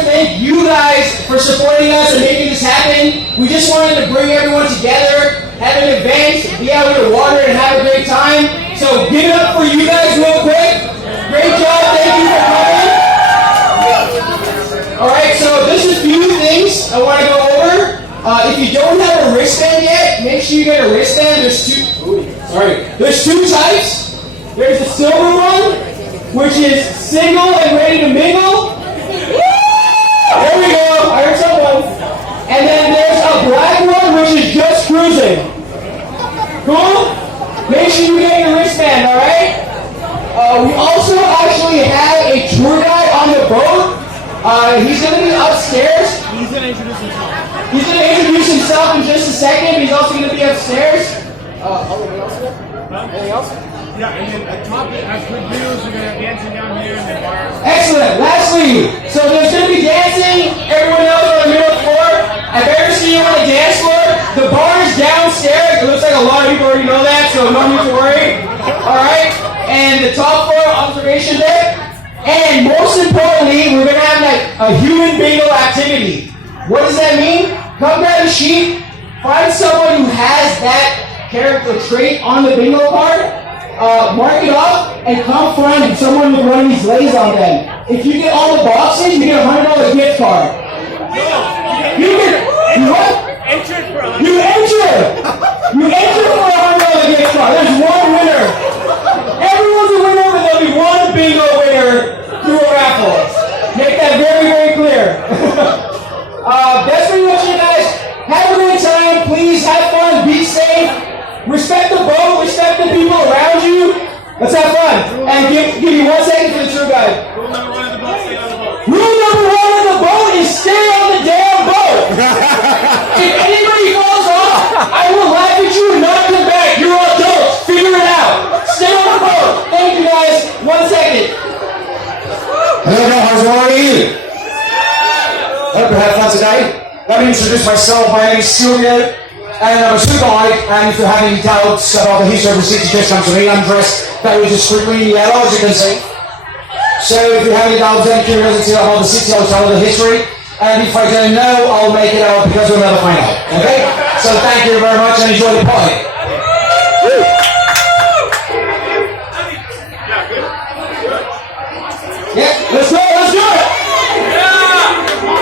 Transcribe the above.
to thank you guys for supporting us and making this happen. We just wanted to bring everyone together, have an event, be out with the water, and have a great time. So give it up for you guys real quick. Great job. Thank you for coming. All right, so there's a few things I want to go over. If you don't have a wristband yet, make sure you get a wristband. There's two types. There's the silver one, which is single and ready to mingle. There we go. I heard someone. And then there's a black one, which is just cruising. Cool? Make sure you get your wristband, all right? We also actually have a tour guide on the boat. He's going to be upstairs. He's going to introduce himself. He's going to introduce himself in just a second. He's also going to be upstairs. Anything else? Anything else? Yeah, and then at top has good views. We're going to have dancing down here in the bar. Excellent. Lastly, so there's going to be dancing. Everyone knows on the middle floor. I've ever seen you on the dance floor. The bar is downstairs. It looks like a lot of people already know that, so no need to worry. All right. And the top floor observation deck. And most importantly, we're going to have like a human bingo activity. What does that mean? Come grab a sheet, find someone who has that character trait on the bingo card, mark it up, and come find someone with one of these lays on them. If you get all the boxes, you get a $100 gift card. You what? You enter for a $100 gift card. There's one winner. Everyone's a winner, but there'll be one bingo winner through a raffle. Make that very, very clear. That's pretty much it, guys. Have a great time. Please have fun. Be safe. Respect the boat. Respect the people around you. Let's have fun. And give me 1 second for the tour guide. Rule number one of the boat, stay on the boat. Rule number one of the boat is stay on the damn boat. If anybody falls off, I will laugh at you and not come back. You're adults. Figure it out. Stay on the boat. Thank you, guys. 1 second. Hello guys, how are you? Hope you had fun today. Let me introduce myself. My name is Silvio, and I'm a tour guide. And if you have any doubts about the history of the city, just come to me. I'm dressed very discreetly in yellow, as you can see. So if you have any doubts, any curiosity about the city, I'll tell you the history. And if I don't know, I'll make it out because we'll never find out. Okay? So thank you very much and enjoy the party.